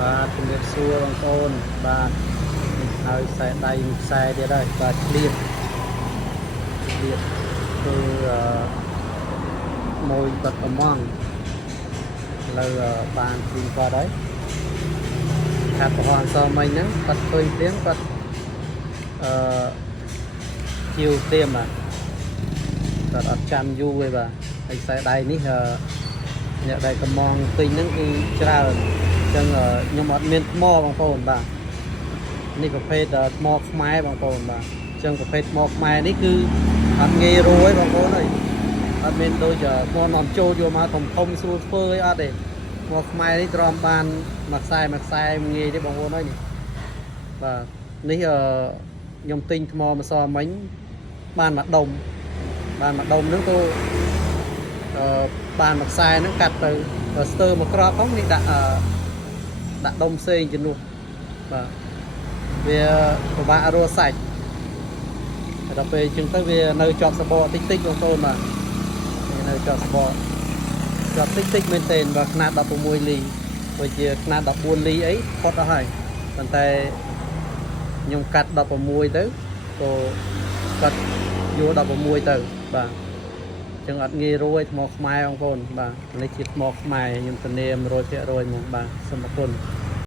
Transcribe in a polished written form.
បាទជំរាបសួរបងប្អូនបាទហើយខ្សែដៃខ្សែទៀតហើយបាទឆ្លៀតគឺមួយបាត់កំងឥឡូវបានពីគាត់ហើយខាត់ប្រហោះអសមិញហ្នឹងគាត់ឃើញព្រៀងគាត់ជាវព្រាមបាទគាត់អត់ចាំយូរទេបាទហើយខ្សែដៃនេះអ្នកដែលកំងទិញហ្នឹងគឺច្រើនអញ្ចឹងខ្ញុំអត់មានថ្មបងប្អូនបាទនេះប្រភេទថ្មខ្មែរបងប្អូនបាទអញ្ចឹងប្រភេទថ្មខ្មែរនេះគឺអត់ងាយរੂទេបងប្អូនអើយអត់មានដូចថ្មនាំចូលយកមកធំស្រួលធ្វើអីអត់ទេថ្មខ្មែរនេះទ្រាំបានមួយខ្សែងាយទេបងប្អូនអើយនេះបាទនេះខ្ញុំទិញថ្មម្សៅមិញបានមួយដុំហ្នឹងទៅបានមួយខ្សែហ្នឹងកាត់ទៅស្ទើរមួយក្របផងនេះដាក់ដុំផ្សេងជំនួសបាទវាពិបាករស់សាច់ដល់ពេលជាងទៅវានៅជាប់សបកតិចបងប្អូនបាទវានៅជាប់សបកជាប់តិចមែនទែនបាទຂະຫນាត16លីដូចជាຂະຫນាត14លីអីផុតអស់ហើយប៉ុន្តែខ្ញុំកាត់16ទៅក៏កាត់យក16ទៅបាទចឹងអត់ងាយរួយថ្មខ្មែរបងប្អូនបាទនេះជាថ្មខ្មែរខ្ញុំធានា 100% ហ្មងបាទសូមអរគុណ